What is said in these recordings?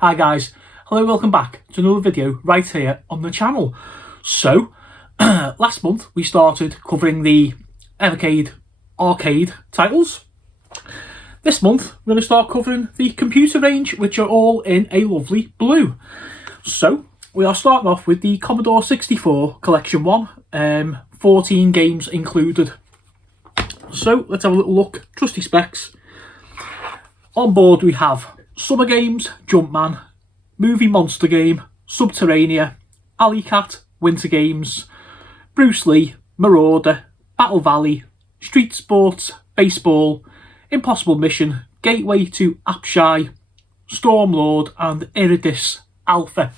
Hi guys, hello, welcome back to another video right here on the channel. So, last month we started covering the Evercade arcade titles. This month we're going to start covering the computer range, which are all in a lovely blue. So, we are starting off with the Commodore 64 Collection 1, 14 games included. So, let's have a little look. Trusty specs. On board we have Summer Games, Jumpman, Movie Monster Game, Subterranea, Alley Cat, Winter Games, Bruce Lee, Marauder, Battle Valley, Street Sports, Baseball, Impossible Mission, Gateway to Apshai, Stormlord and Iridis Alpha.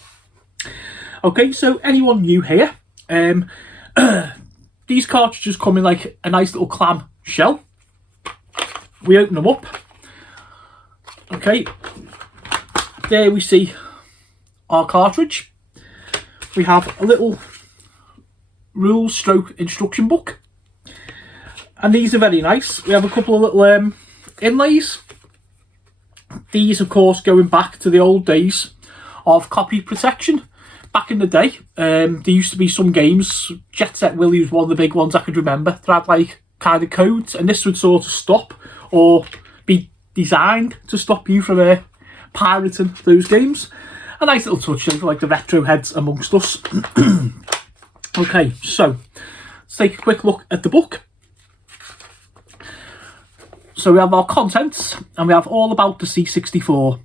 Okay, so anyone new here, these cartridges come in like a nice little clam shell. We open them up. Okay, there we see our cartridge. We have a little rules stroke instruction book, and these are very nice. We have a couple of little inlays. These, of course, going back to the old days of copy protection. Back in the day, there used to be some games, Jet Set Willy was one of the big ones I could remember, that had like kind of codes, and this would sort of stop or be designed to stop you from pirating those games. A nice little touch for like the retro heads amongst us. Okay, so let's take a quick look at the book. So we have our contents, and we have all about the C64.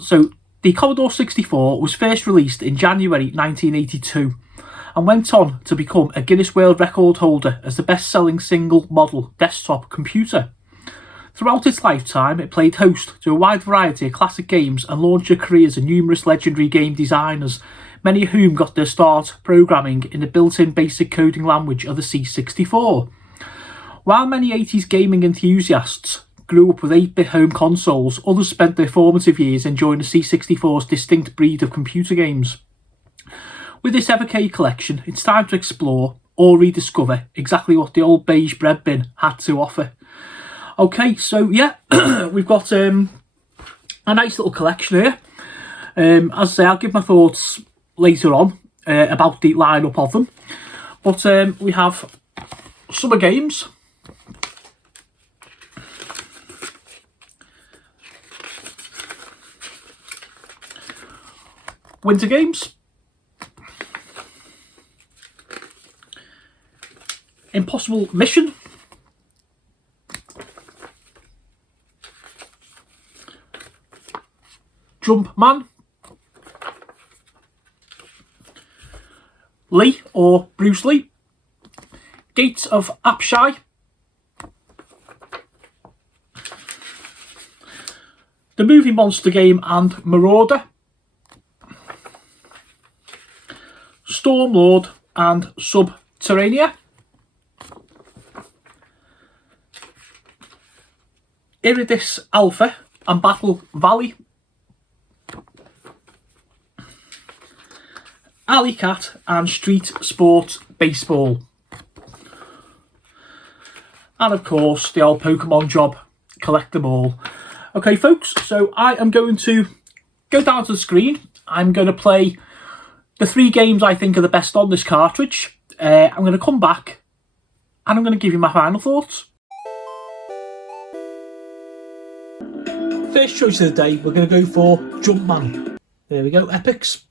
So the Commodore 64 was first released in January 1982 and went on to become a Guinness World Record holder as the best-selling single model desktop computer. Throughout its lifetime, it played host to a wide variety of classic games and launched a careers of numerous legendary game designers, many of whom got their start programming in the built-in basic coding language of the C64. While many 80s gaming enthusiasts grew up with 8-bit home consoles, others spent their formative years enjoying the C64's distinct breed of computer games. With this Evercade collection, it's time to explore or rediscover exactly what the old beige bread bin had to offer. Okay, so yeah, we've got a nice little collection here. As I say, I'll give my thoughts later on about the lineup of them. But we have Summer Games, Winter Games, Impossible Mission, Jumpman, Lee or Bruce Lee, Gates of Apshai, the Movie Monster Game and Marauder, Stormlord and Subterranea, Iridis Alpha and Battle Valley, Alley Cat and Street Sports Baseball, and of course the old Pokemon job, collect them all. Okay folks, so I am going to go down to the screen. I'm going to play the 3 games I think are the best on this cartridge. I'm going to come back and I'm going to give you my final thoughts. First choice of the day, we're going to go for Jumpman. There we go, Epics.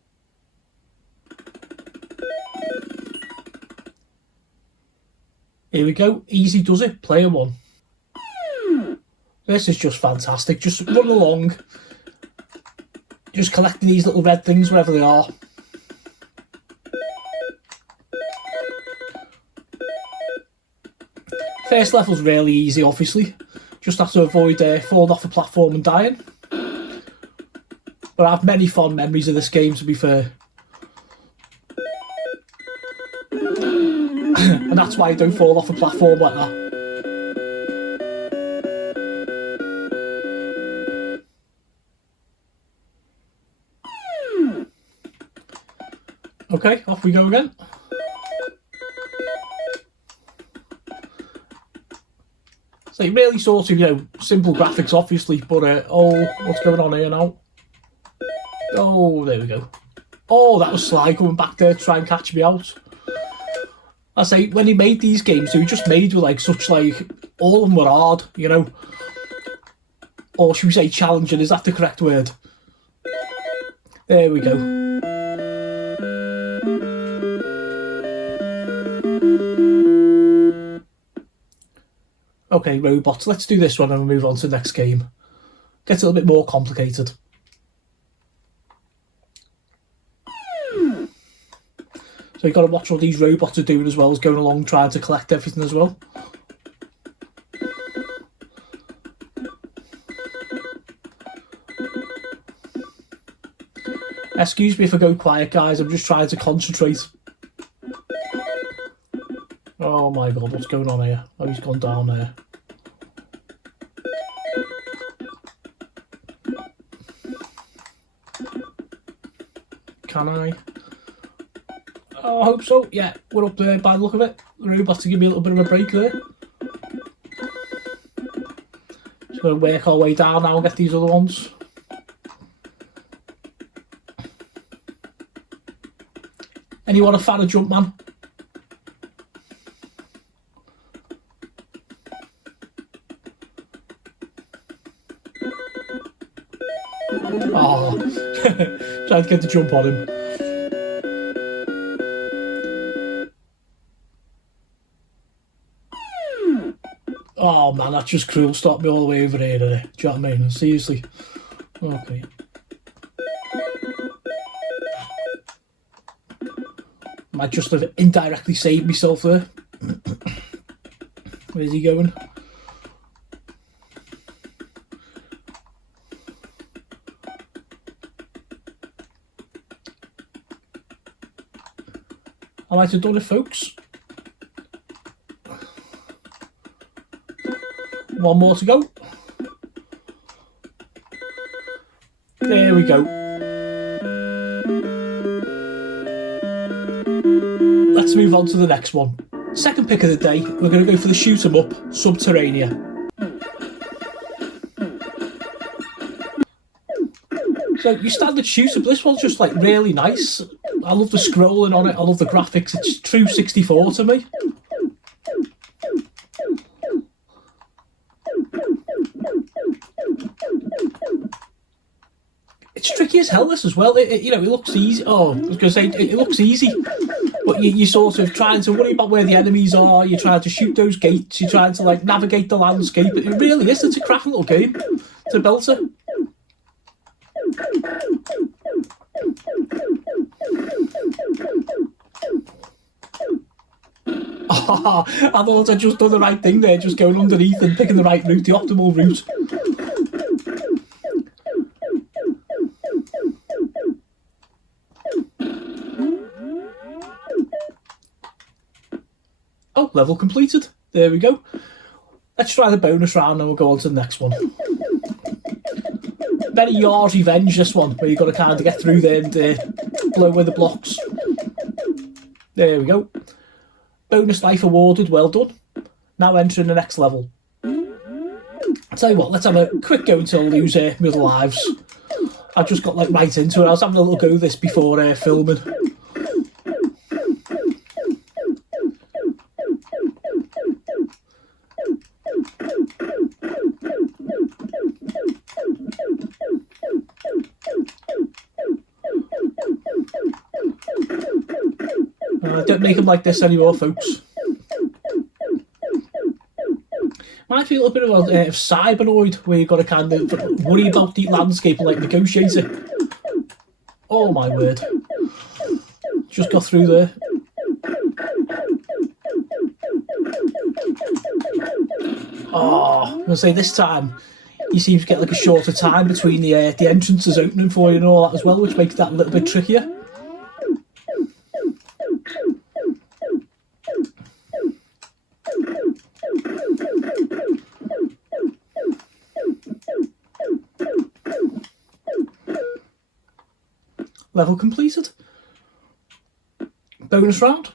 Here we go, easy does it, player 1. This is just fantastic, just run along, just collecting these little red things wherever they are. First level's really easy, obviously, just have to avoid falling off the platform and dying. But I have many fond memories of this game, to be fair. And that's why I don't fall off a platform like that. Okay, off we go again. So really sort of, simple graphics obviously, but oh, what's going on here now? Oh, there we go. Oh, that was Sly coming back there to try and catch me out. I say, when he made these games, they were just made with like such like, all of them were hard, you know. Or should we say challenging, is that the correct word? There we go. Okay, robots, let's do this one and we'll move on to the next game. Gets a little bit more complicated. So you've got to watch what these robots are doing as well as going along trying to collect everything as well. Excuse me if I go quiet, guys, I'm just trying to concentrate. Oh my god, what's going on here? Oh, he's gone down there. Can I? Oh, I hope so. Yeah, we're up there by the look of it. The robots to give me a little bit of a break there. Just going to work our way down now and get these other ones. Anyone a fan of Jumpman? Oh, trying to get the jump on him. Oh man, that's just cruel. Stop me all the way over here. Do you know what I mean? Seriously. Okay. Might just have indirectly saved myself there. Where's he going? I might have done it, folks. One more to go. There we go. Let's move on to the next one. Second pick of the day, we're going to go for the shoot 'em up, Subterranea. So your standard shoot 'em up, this one's just like really nice. I love the scrolling on it, I love the graphics, it's true 64 to me. It's tricky as hell this as well, you know, it looks easy. Oh, I was going to say, it looks easy. But you're sort of trying to worry about where the enemies are, you're trying to shoot those gates, you're trying to like navigate the landscape. It really is, it's a cracking little game. It's a belter. Oh, I thought I'd just done the right thing there, just going underneath and picking the right route, the optimal route. Oh, level completed. There we go. Let's try the bonus round and we'll go on to the next one. Very Yar's Revenge, this one, where you've got to kind of get through there and blow away the blocks. There we go. Bonus life awarded, well done. Now entering the next level. I'll tell you what, let's have a quick go until I lose my other lives. I just got like right into it. I was having a little go of this before filming. Don't make them like this anymore, folks. Might be a little bit of a Cybernoid, where you've got to kind of worry about the landscape and like negotiate it. Oh my word. Just got through there. Oh, I'm going to say this time, you seem to get like a shorter time between the entrances opening for you and all that as well, which makes that a little bit trickier. Level completed. Bonus round.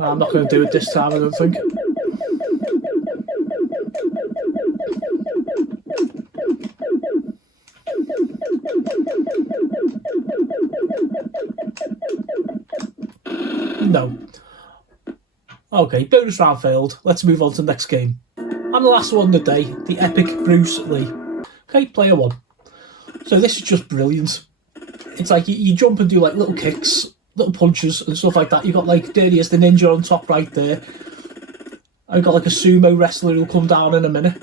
I'm not going to do it this time, I don't think. No. Okay, bonus round failed. Let's move on to the next game. And the last one of the day, the epic Bruce Lee. Okay, player one. So this is just brilliant. It's like you jump and do like little kicks, little punches and stuff like that. You've got like there he is, the ninja on top right there. I've got like a sumo wrestler who'll come down in a minute.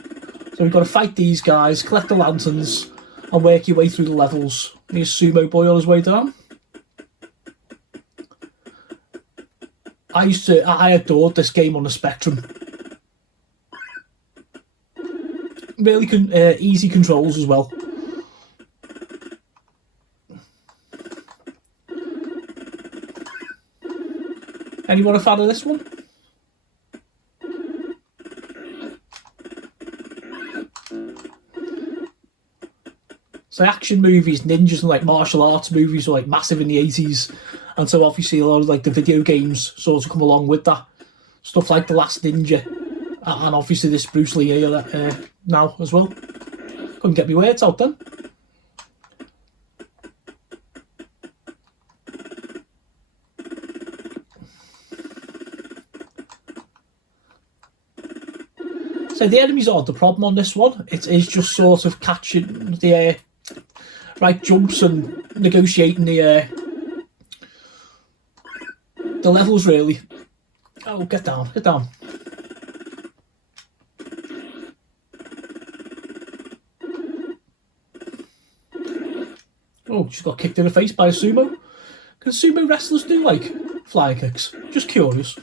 So we've got to fight these guys, collect the lanterns, and work your way through the levels. Here's Sumo Boy on his way down. I adored this game on the Spectrum. Really easy controls as well. Anyone a fan of this one? So action movies, ninjas and like martial arts movies were like massive in the 80s. And so obviously a lot of like the video games sort of come along with that. Stuff like The Last Ninja. And obviously this Bruce Lee now as well. Couldn't get me words out then. So the enemies aren't the problem on this one. It is just sort of catching the right jumps and negotiating the levels really. Oh, get down, get down. Oh, just got kicked in the face by a sumo. Can sumo wrestlers do like flying kicks? Just curious.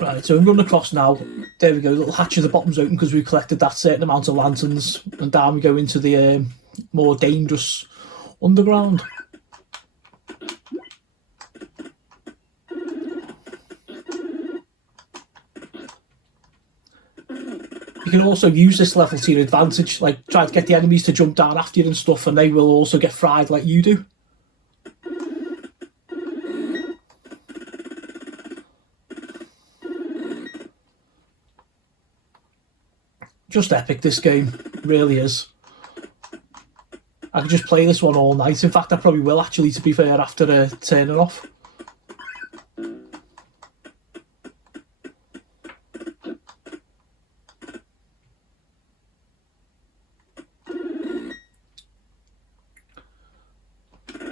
Right, so I'm running across now. There we go, little hatch at the bottom's open because we've collected that certain amount of lanterns. And down we go into the more dangerous underground. You can also use this level to your advantage, like try to get the enemies to jump down after you and stuff, and they will also get fried like you do. Just epic, this game really is. I could just play this one all night. In fact, I probably will actually, to be fair, after turning off.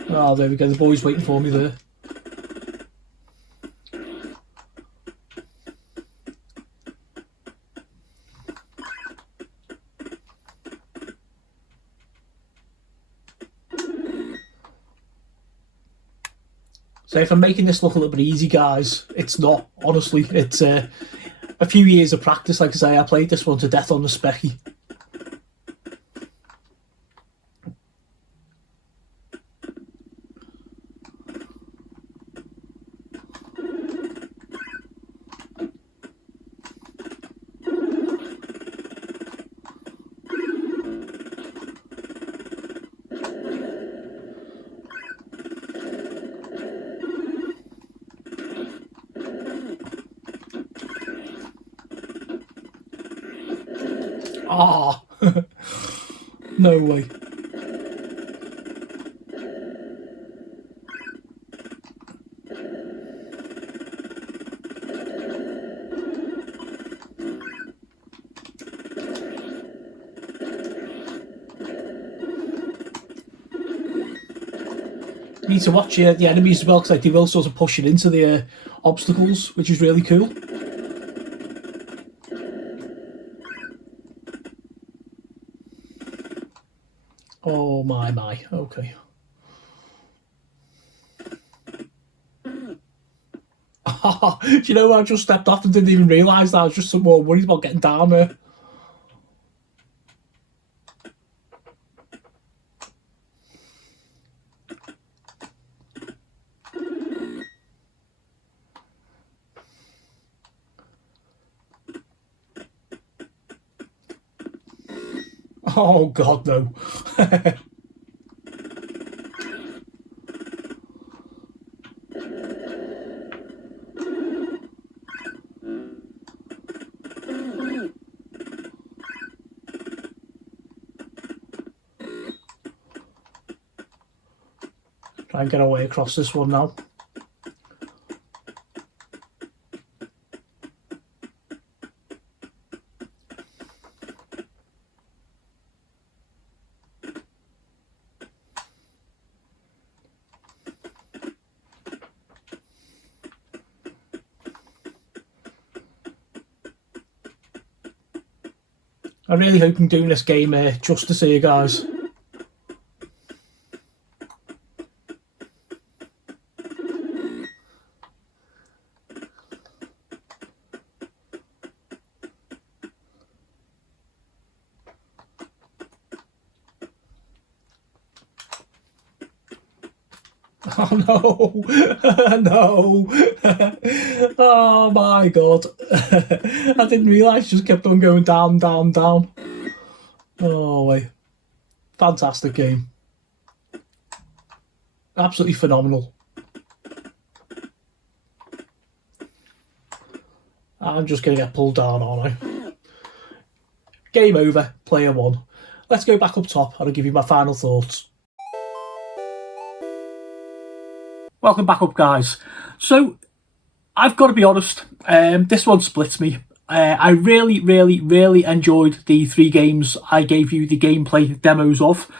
Oh, there we go, the boy's waiting for me there. So if I'm making this look a little bit easy, guys, it's not, honestly. It's a few years of practice. Like I say, I played this one to death on the Specky. Ah, no way. You need to watch the enemies as well, because like, they will sort of push it into the obstacles, which is really cool. Oh my, okay. Do you know, I just stepped off and didn't even realise that. I was just some more worried about getting down there. Oh god, no. Try and get our way across this one now. I really hope I'm doing this game justice here, guys. Oh no, no. Oh my god. I didn't realise, just kept on going down, down, down. Oh wait. Fantastic game. Absolutely phenomenal. I'm just going to get pulled down, aren't I? Game over, player one. Let's go back up top and I'll give you my final thoughts. Welcome back up, guys. So, I've got to be honest, this one splits me. I really enjoyed the 3 games I gave you the gameplay demos of.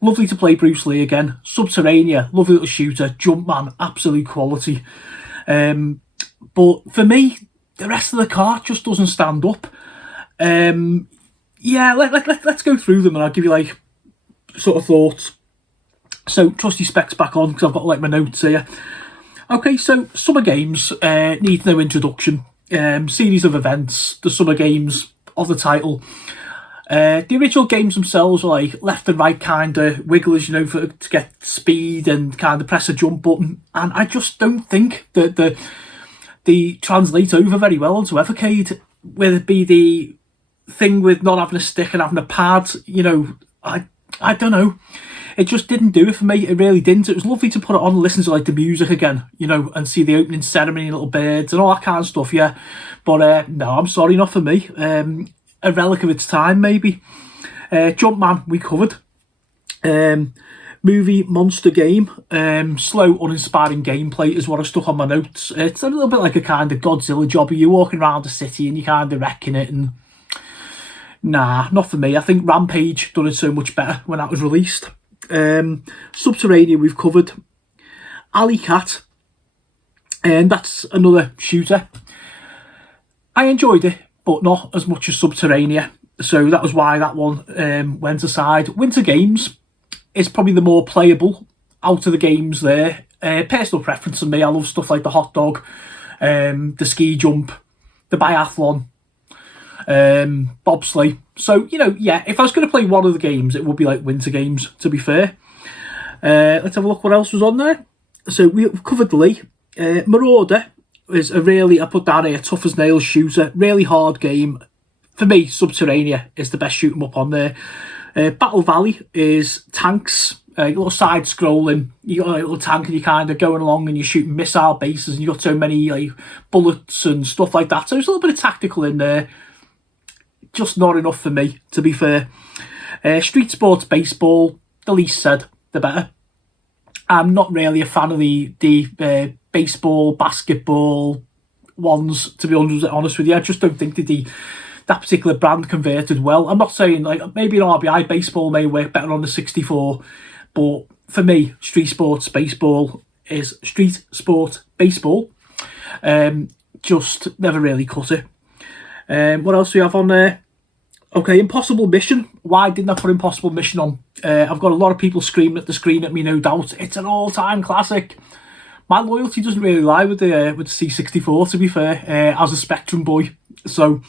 Lovely to play Bruce Lee again. Subterranea, lovely little shooter. Jumpman, absolute quality. But for me, the rest of the cart just doesn't stand up. Yeah, let's go through them and I'll give you like sort of thoughts. So, trusty specs back on because I've got like my notes here. Okay, so summer games need no introduction. Series of events, the summer games of the title. The original games themselves are like left and right kind of wigglers, you know, to get speed and kind of press a jump button. And I just don't think that they translate over very well onto Evercade. Whether it be the thing with not having a stick and having a pad, you know, I don't know. It just didn't do it for me. It really didn't. It was lovely to put it on and listen to like the music again, you know, and see the opening ceremony, little birds and all that kind of stuff, yeah. But no, I'm sorry, not for me. A relic of its time, maybe. Jumpman, we covered. Movie, monster game. Slow, uninspiring gameplay is what I stuck on my notes. It's a little bit like a kind of Godzilla job. You're walking around the city and you're kind of wrecking it and... Nah, not for me. I think Rampage done it so much better when that was released. Subterranean we've covered. Alley Cat, and that's another shooter. I enjoyed it, but not as much as Subterranea, so that was why that one went aside. Winter Games is probably the more playable out of the games there. Personal preference for me, I love stuff like the hot dog, the ski jump, the biathlon, bobsleigh. So, you know, yeah, if I was going to play one of the games, it would be like Winter Games, to be fair. Let's have a look what else was on there. So we've covered Lee. Marauder is a really, I put down here, tough as nails shooter. Really hard game. For me, Subterranea is the best shoot 'em up on there. Battle Valley is tanks. A little side scrolling. You got a little tank and you're kind of going along and you're shooting missile bases and you got so many like bullets and stuff like that. So there's a little bit of tactical in there. Just not enough for me, to be fair. Street Sports Baseball, the least said, the better. I'm not really a fan of the baseball, basketball ones, to be honest with you. I just don't think that particular brand converted well. I'm not saying, like, maybe an RBI baseball may work better on the 64, but for me, Street Sports Baseball is Street Sport Baseball. Just never really cut it. What else do we have on there? Okay, Impossible Mission. Why didn't I put Impossible Mission on? I've got a lot of people screaming at the screen at me, no doubt. It's an all-time classic. My loyalty doesn't really lie with the C64, to be fair, as a Spectrum boy. So,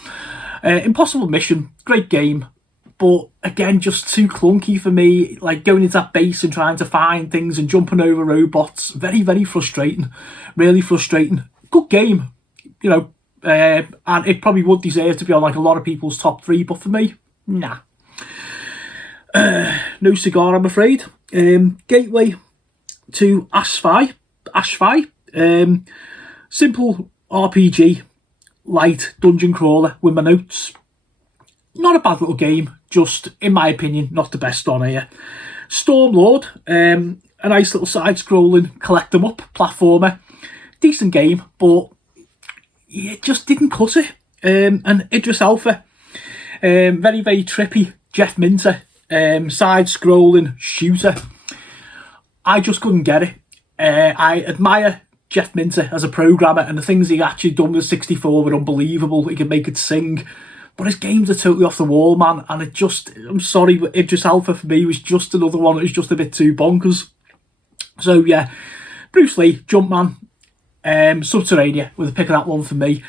Impossible Mission, great game. But, again, just too clunky for me. Like, going into that base and trying to find things and jumping over robots. Very, very frustrating. Really frustrating. Good game, you know. And it probably would deserve to be on like a lot of people's top 3, but for me, nah. No cigar, I'm afraid. Gateway to Ashfy. Simple RPG, light dungeon crawler with my notes. Not a bad little game, just in my opinion, not the best on here. Stormlord, a nice little side-scrolling collect 'em up platformer. Decent game, but it just didn't cut it. And Idris Elba, very, very trippy Jeff Minter, side-scrolling shooter. I just couldn't get it. I admire Jeff Minter as a programmer, and the things he actually done with 64 were unbelievable. He could make it sing, but his games are totally off the wall, man. And it just, I'm sorry, but Idris Elba for me was just another one that was just a bit too bonkers. So yeah, Bruce Lee, Jumpman, Subterranea with a pick of that one for me.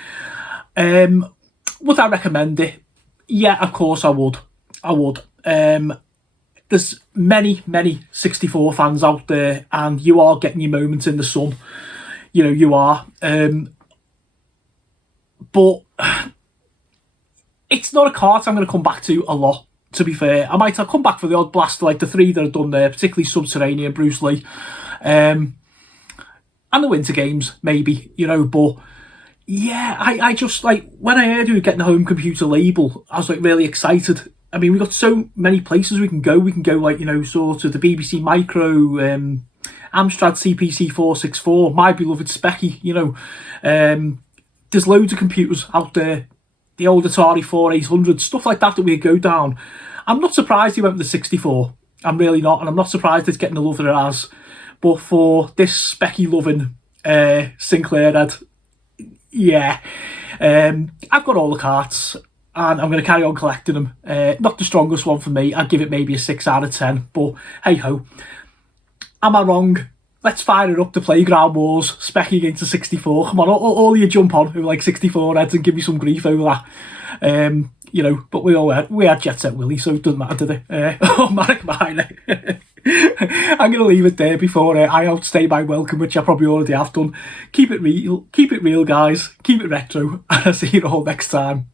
Would I recommend it? Yeah, of course I would. There's many 64 fans out there, and you are getting your moment in the sun. You know, you are. But it's not a cart I'm going to come back to a lot, to be fair. I might have come back for the odd blast, like the 3 that I've done there, particularly Subterranean, Bruce Lee. And the Winter Games, maybe, you know, but yeah, I just, like, when I heard we were getting the home computer label, I was, like, really excited. I mean, we've got so many places we can go. We can go, like, you know, sort of the BBC Micro, Amstrad CPC 464, my beloved Specky, you know. There's loads of computers out there, the old Atari 4800, stuff like that we could go down. I'm not surprised he went with the 64. I'm really not, and I'm not surprised it's getting the love that it has. But for this Specky-loving Sinclair head, yeah. I've got all the carts, and I'm going to carry on collecting them. Not the strongest one for me. I'd give it maybe a 6 out of 10. But hey ho. Am I wrong? Let's fire it up to Playground Wars, Specky against the 64. Come on, all you jump on who like 64 heads and give me some grief over that. You know, but we had Jet Set Willie, so it doesn't matter, did it? Oh, Mark Miner. I'm going to leave it there before I outstay my welcome, which I probably already have done. Keep it real, guys. Keep it retro, and I'll see you all next time.